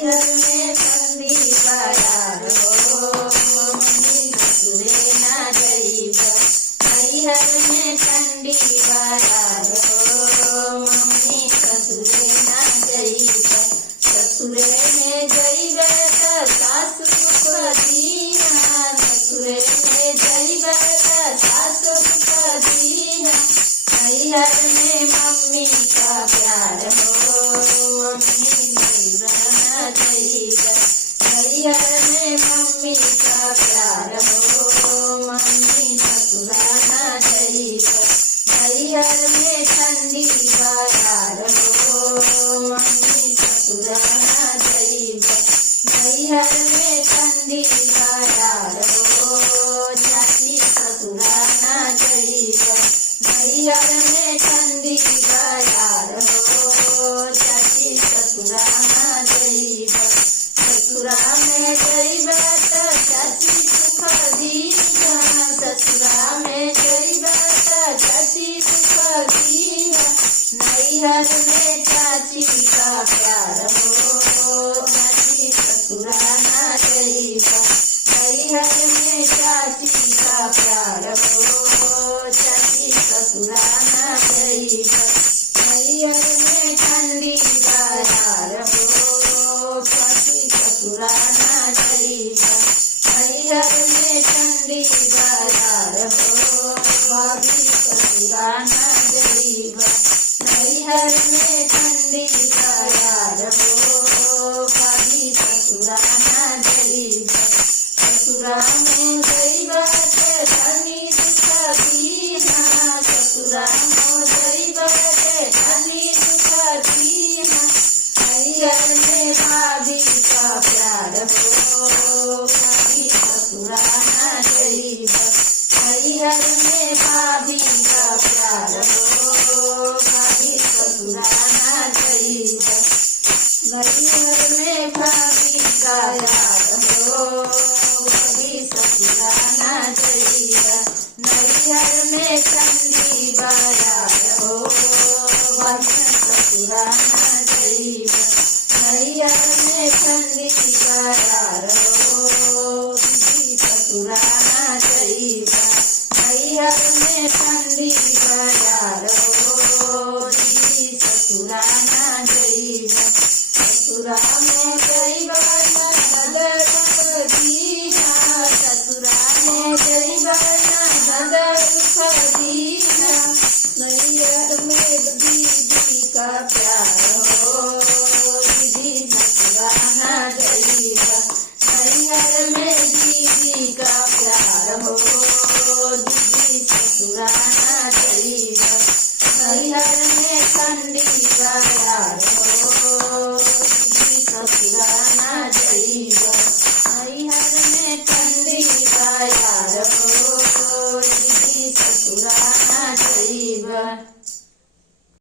नैहर में ठंडी बयार हो मम्मी ससुरे ना जइब नैहर में ठंडी बयार हो मम्मी ससुरे ना जइब ससुरे में जइब त सासु सुख दीना ससुरे में जइब त सासु सुख दीना नैहर में मम्मी का प्यार हो मम्मी नैहर ना जइब नैहर में मम्मी का प्यार हो मम्मी ससुरा ना जइब नैहर में ठंडी बयार हो मम्मी ससुरा ना जइब नैहर में ठंडी बयार हो चाची ससुरा ना जइब नैहर में ठंडी बयार हो चाची ससुरा ना जइब ससुरा में जइब त चाची सुख दीना ससुरा में जइब त चाची सुख दीना नैहर में चाची का प्यार हो चाची ससुरा ना जइब नैहर में चाची का प्यार हो चाची ससुरा ना जइब नैहर में ठंडी बयार हो चाची ससुरा ना जइब नैहर में ठंडी बयार हो भाभी ससुरा ना जइब नैहर में ठंडी बयार हो भाभी ससुरा ना जइब ससुरा में जइब त धनी सुख दीना ससुरा में जइब त धनी सुख दीना नैहर में भाभी का प्यार हो भाभी ससुरा ना जइब नैहर में भाभी का प्यार हो भाभी ससुरा ना जइब नैहर में भाभी का प्यार हो भाभी ससुरा ना जइब नैहर में ठंडी बयार हो भाभी ससुरा ना जइब नैहर में ठंडी बयार हो भाभी ससुरा ना जइब नैहर में ठंडी बयार हो भाभी ससुरा ना जइब ससुरा में